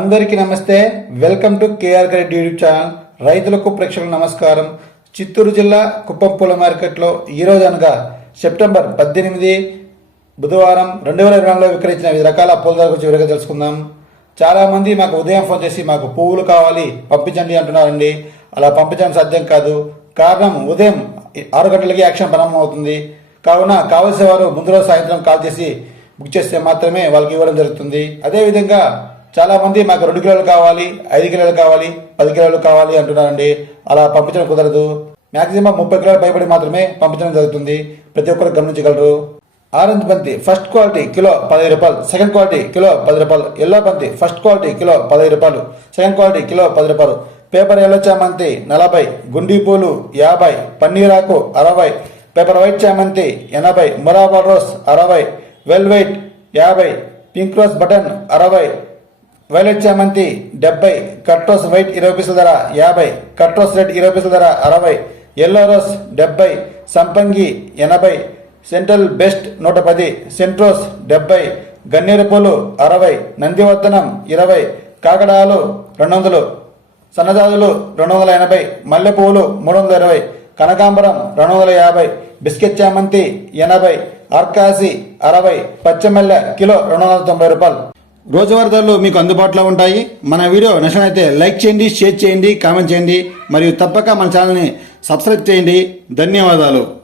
అందరికీ నమస్తే. Welcome to KR Gareddy YouTube channel. రైతులకు ప్రేక్షకులకు నమస్కారం. చిత్తూరు జిల్లా కుప్పం పూల మార్కెట్లో ఈ రోజు అనగా సెప్టెంబర్ పద్దెనిమిది బుధవారం రెండు వేల ఇరవై నాలుగులో విక్రయించిన వివిధ రకాల పూల ధర గురించి వివరంగా తెలుసుకుందాం. చాలామంది మాకు ఉదయం ఫోన్ చేసి మాకు పువ్వులు కావాలి పంపించండి అంటున్నారండి. అలా పంపించడం సాధ్యం కాదు. కారణం ఉదయం ఆరు గంటలకి యాక్షన్ ప్రారంభం అవుతుంది కావున కావలసిన వారు ముందు రోజు సాయంత్రం కాల్ చేసి బుక్ చేస్తే మాత్రమే వాళ్ళకి ఇవ్వడం జరుగుతుంది. అదేవిధంగా చాలామంది మాకు రెండు కిలోలు కావాలి ఐదు కిలోలు కావాలి పది కిలోలు కావాలి అంటున్నారండి. అలా పంపించడం కుదరదు. మ్యాక్సిమం ముప్పై కిలోల పైబడి మాత్రమే పంపించడం జరుగుతుంది. ప్రతి ఒక్కరు గమనించగలరు. ఆరెంజ్ బంతి ఫస్ట్ క్వాలిటీ కిలో పదహైదు రూపాయలు. సెకండ్ క్వాలిటీ కిలో పది రూపాయలు. ఎల్లో బంతి ఫస్ట్ క్వాలిటీ కిలో పదహైదు రూపాయలు. సెకండ్ క్వాలిటీ కిలో పది రూపాయలు. పేపర్ ఎల్లో చామంతి నలభై. గుండి పూలు యాభై. పన్నీరాకు అరవై. పేపర్ వైట్ చామంతి ఎనభై. మురాబా రోస్ అరవై. వెల్వెయిట్ యాభై. పింక్ రోజ్ బటన్ అరవై. వైలెట్ చామంతి డెబ్బై. కట్రోస్ వైట్ ఇరవై పీసుల ధర యాభై. కట్రోస్ రెడ్ ఇరవై పీసుల ధర అరవై. ఎల్లో రోస్ డెబ్బై. సంపంగి ఎనభై. సెంట్రల్ బెస్ట్ నూట పది. సెంట్రోస్ డెబ్బై. గన్నేరు పూలు అరవై. నందివర్ధనం ఇరవై. కాకడాలు రెండు వందలు సన్నజాజులు రెండు వందల ఎనభై. మల్లెపూలు మూడు వందల ఇరవై. కనకాంబరం రెండు వందల యాభై. బిస్కెట్ చామంతి ఎనభై. ఆర్కాసి అరవై. పచ్చమల్లె కిలో రెండు వందల తొంభై రూపాయలు. రోజువారీ ధరలు మీకు అందుబాటులో ఉంటాయి. మన వీడియో నచ్చినైతే లైక్ చేయండి షేర్ చేయండి కామెంట్ చేయండి. మరియు తప్పక మన ఛానల్ని సబ్స్క్రైబ్ చేయండి. ధన్యవాదాలు.